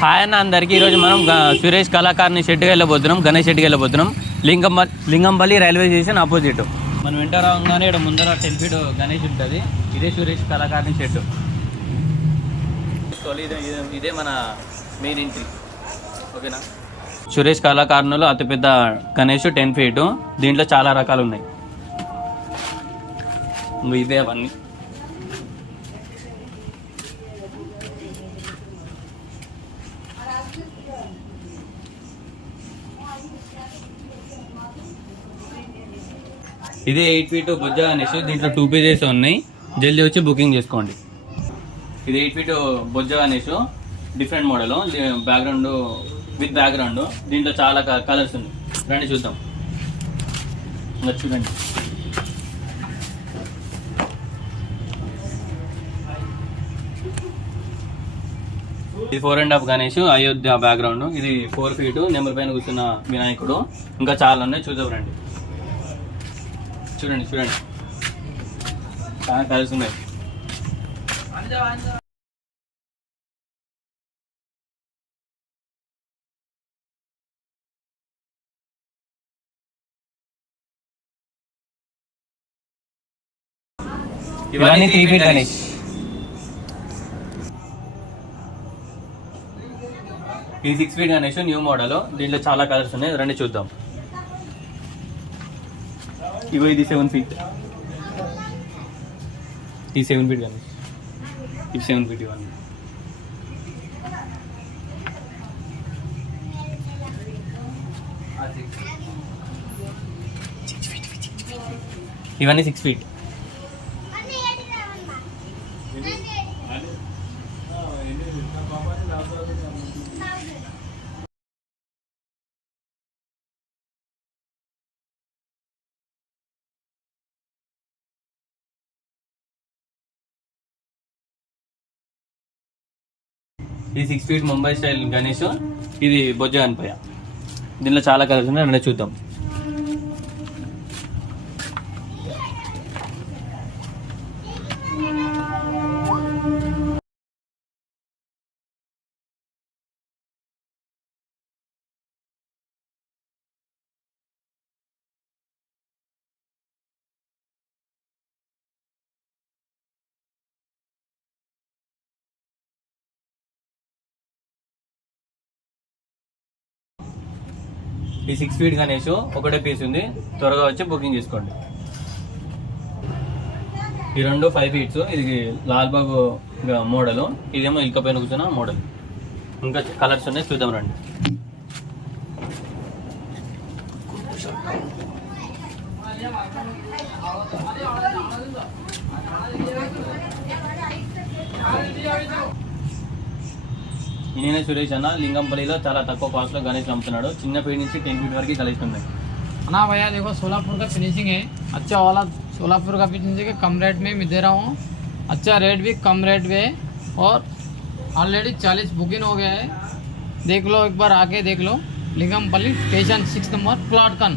Hi అన్న అందరికీ. ఈరోజు మనం సురేష్ కళాకారుని షెడ్కి వెళ్ళబోతున్నాం, గణేష్ షెడ్కి వెళ్ళబోతున్నాం. Lingampalli railway station opposite. మనం ఎంటర్ అవగానే ఇక్కడ ముందర 10 ఫీట్ గణేష్ ఉంటుంది. ఇదే సురేష్ కళాకారుని షెడ్. ఇదే మన మెయిన్ ఎంట్రీ. ఓకేనా. సురేష్ కళాకారునిలో అతిపెద్ద గణేష్ 10 ఫీట్. దీంట్లో చాలా రకాలు ఉన్నాయి. ఇవే అవన్నీ. ఇదే 8 ఫీట్ బొజ్జ గణేష్. దీంట్లో 2 పీసెస్ ఉన్నాయి. జల్దీ వచ్చి బుకింగ్ చేసుకోండి. ఇది 8 feet Bojja Ganesh, different model, background with background. దీంట్లో చాలా కలర్స్ ఉన్నాయి. రండి చూద్దాం. చూడండి. ఇది 4.5 గణేష్, అయోధ్య బ్యాక్గ్రౌండ్. ఇది 4 ఫీట్ నెంబర్ పైన కూర్చున్న వినాయకుడు. ఇంకా చాలా ఉన్నాయి, చూద్దాం రండి. చూడండి చాలా కలర్స్ ఉన్నాయి. ఇవన్నీ 3 ఫీట్ గణేష్. ఇది 6 ఫీట్ గణేష్, న్యూ మోడల్. దీంట్లో చాలా కలర్స్ ఉన్నాయి, రండి చూద్దాం. ఇగో ఇది 7 ఫీట్. ఈ 7 ఫీట్ గణేష్. ఇది 7 ఫీట్. ఇవన్నీ 6 ఫీట్. ఇది 6 ఫీట్ ముంబై స్టైల్ గణేష్. ఇది బొజ్జ గణపయ్య. దీనిలో చాలా కలర్స్ ఉన్నాయి, రండి చూద్దాం. ఈ 6 ఫీట్ గణేష్ ఒకటే పీస్ ఉంది, త్వరగా వచ్చి బుకింగ్ చేసుకోండి. ఈ 2 5 ఫీట్స్. ఇది లాల్బాగ్ మోడల్, ఇదేమో ఇల్క పైన కూర్చున్న మోడల్. ఇంకా కలర్స్ ఉన్నాయి, చూద్దాం రండి. నేనే సురేష్ అన్న. లింగంపల్లిలో చాలా తక్కువ కాస్ట్ లో గణేష్ అమ్ముతున్నాడు. చిన్న ఫీట్ నుంచి 10 ఫీట్ వరకు कलेक्शन ఉన్నాయి. ना भैया देखो सोलापुर का फिनिशिंग है, अच्छा वाला सोलापुर का फिनिशिंग है. कम रेट में मैं दे रहा हूँ. अच्छा रेट भी कम रेट में, और ऑलरेडी 40 बुकिंग हो गया है. देख लो, एक बार आके देख लो. लिंगमपल्ली स्टेशन 6 नंबर प्लॉट कन.